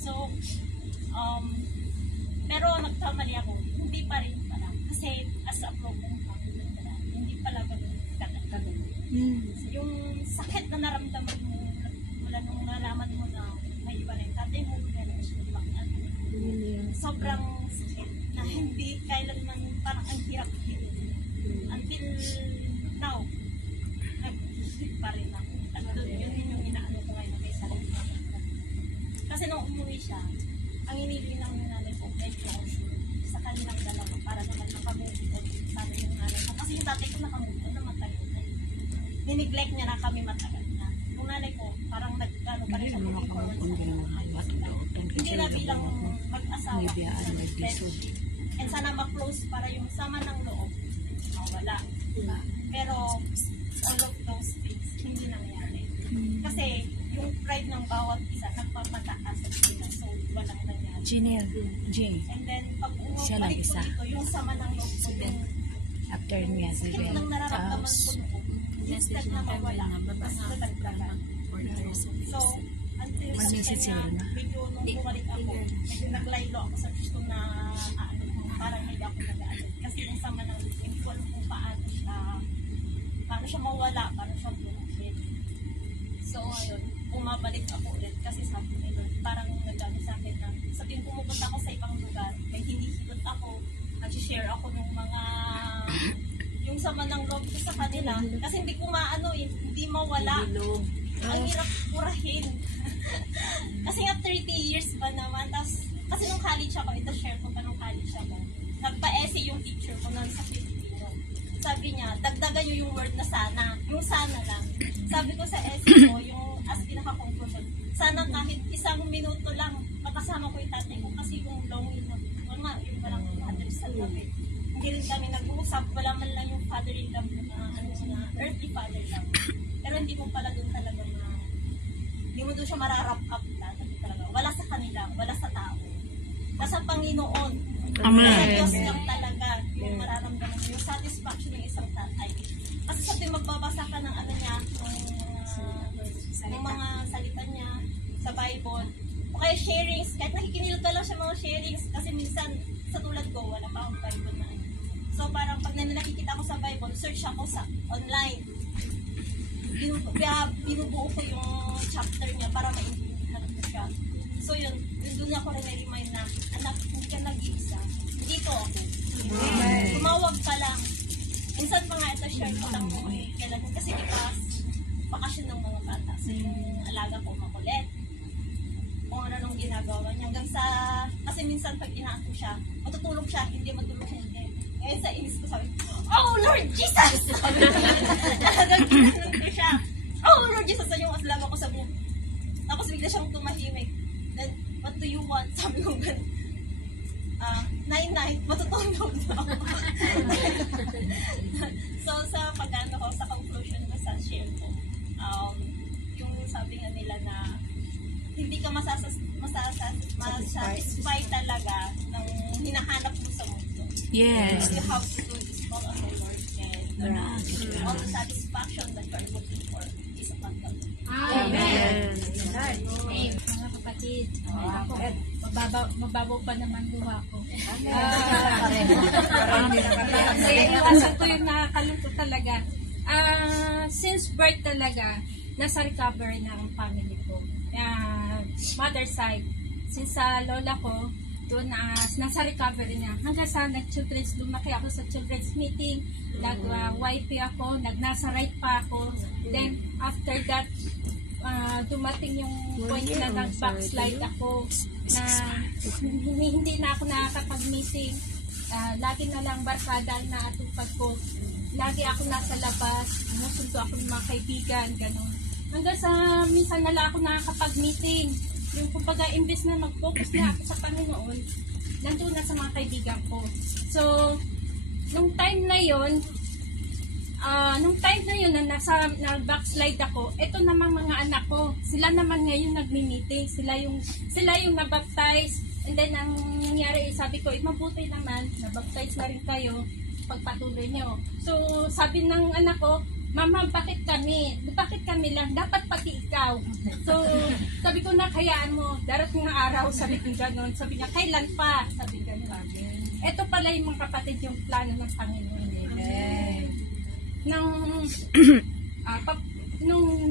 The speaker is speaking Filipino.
So, pero nagkamali ako, hindi pa rin pala. Kasi as a program pa, hindi pala ganun kagad. Yung sakit na naramdaman mo, wala nung nalaman mo na may iba rin. Tatay mo, sobrang sakit na hindi kailanman parang ang hirap until now, nag-hit pa rin ako. Yun yung inaano ko ngayon na may sarili. Kasi nung umuwi siya, ang inili lang yung nanay ko, medyo sa kanilang dalawa para naman nakamove on sana yung nanay ko. Kasi yung tatay ko nakamove on na matagal na. Nineglect niya na kami matagal na. Yung nanay ko, parang nagkano pa rin siya moving forward sa hindi na bilang mag-asawa sa friendship. And sana ma-close para yung sama ng loob mawala. Pero all of those things hindi nangyari. Kasi yung pride ng bawat isa nagpapataas at sila. So walang nangyari. And then pag umabalik ko dito, yung sama ng loob ko din. After niya, sakit ng nararamdaman ko noon. Instead na mawala, mas nalagdagan. So, until sa kanya, medyo nung bumalik ako, medyo naglaylo ako sa gusto na parang hindi ako nag-aalit. Kasi yung sama ng hindi ko alam kung paano siya mawala, paano siya bumalik. So, ayun, bumabalik ako ulit kasi sabi nila, parang nagano sa akin na sabihin pumupunta ako sa ibang lugar, may hinihilot ako, nag-share ako ng mga yung sama ng loob ko sa kanila. Kasi hindi ko hindi mawala. Ang hirap purahin. Kasi nga 30 years pa naman. Kasi nung college ako, ito share ko pa nung college ako, nagpa-essay yung teacher ko nun sa Filipino. Sabi niya, dagdagan nyo yung word na sana. Yung sana lang. Sabi ko sa essay ko, yung as pinaka-conclusion, sana kahit 1 minuto lang, makasama ko yung tatay ko kasi yung long yung walang father sa gabi. Hindi rin kami nag-uusap, wala man lang yung father-in love na earthly father love. Pero hindi mo pala doon talaga hindi mo doon siya mararap up talaga. Wala sa kanila, wala sa tao. Nasa Panginoon. Amen. Nasa Diyos lang talaga yung mararamdaman mo, yung satisfaction ng isang tatay. Kasi sabi magbabasa ka ng niya, ng mga salita niya sa Bible. O kaya sharings, kahit nakikinil ka lang siya mga sharings, kasi minsan sa tulad ko, wala pa akong Bible na. So parang pag nakikita ko sa Bible, search ako sa online. Binubuo ko yung chapter niya para maintindihan ko siya. So yun, doon ako rin na-remind na, anak, hindi ka nag-iisa. Dito ako. Tumawag ka lang. Minsan pa nga ito share ko lang kailan. Kasi ipas, bakasyon ng mga bata. So yung alaga ko makulit. Kung ano nung ginagawa niya. Hanggang sa, kasi minsan pag inaako siya, matutulog siya, hindi matulog siya. Ngayon sa inis ko sabi, oh Lord Jesus! Talagang ginanon ko siya. Oh Lord Jesus! So yung aslama ko sa buong. Tapos bigla siyang tumahimik. Then, what do you want? Sabi ko ganun. Night, matutulog na ako. So sa pag-ano ko, sa conclusion ko sa share ko, yung sabi nga nila na hindi ka masasatisfy talaga ng hinahanap mo sa mundo. Yes. You have to do this all on the Lord and all the satisfaction that you are looking for is upon the Lord. Amen. Mga kapatid, mababaw pa naman luha ko. Iwasan ko yung nakakalungko talaga. Since birth talaga, nasa recovery na ang family ko. Mother side. Since sa lola ko, doon nasa recovery na. Hanggang sa nag-children's, lumaki ako sa children's meeting, nag-wifey ako, nag-nasa right pa ako. Then, after that, dumating yung point na nag-backslide ako na hindi na ako nakakapag-meeting. Lagi na lang barkada na atupag ko. Lagi ako nasa labas, sinusundo ako ng mga kaibigan, gano'n. Hanggang sa minsan na lang ako nakakapag-meeting. Yung kumbaga, imbes na mag-focus na ako sa Panginoon, nandun na sa mga kaibigan ko. So, nung time na yon na nag-backslide ako, ito naman mga anak ko, sila naman ngayon nagmi-meeting, sila yung nabaptize, and then ang nangyari, sabi ko, mabuti naman, nabaptize na rin kayo, pagpatuloy nyo. So, sabi ng anak ko, Mama, bakit kami? Bakit kami lang? Dapat pati ikaw. So, sabi ko na, hayaan mo. Darating ng araw, sabi ko gano'n. Sabi niya, kailan pa? Sabi gano'n. Ito pala yung mga kapatid, yung plano ng Panginoon. Nung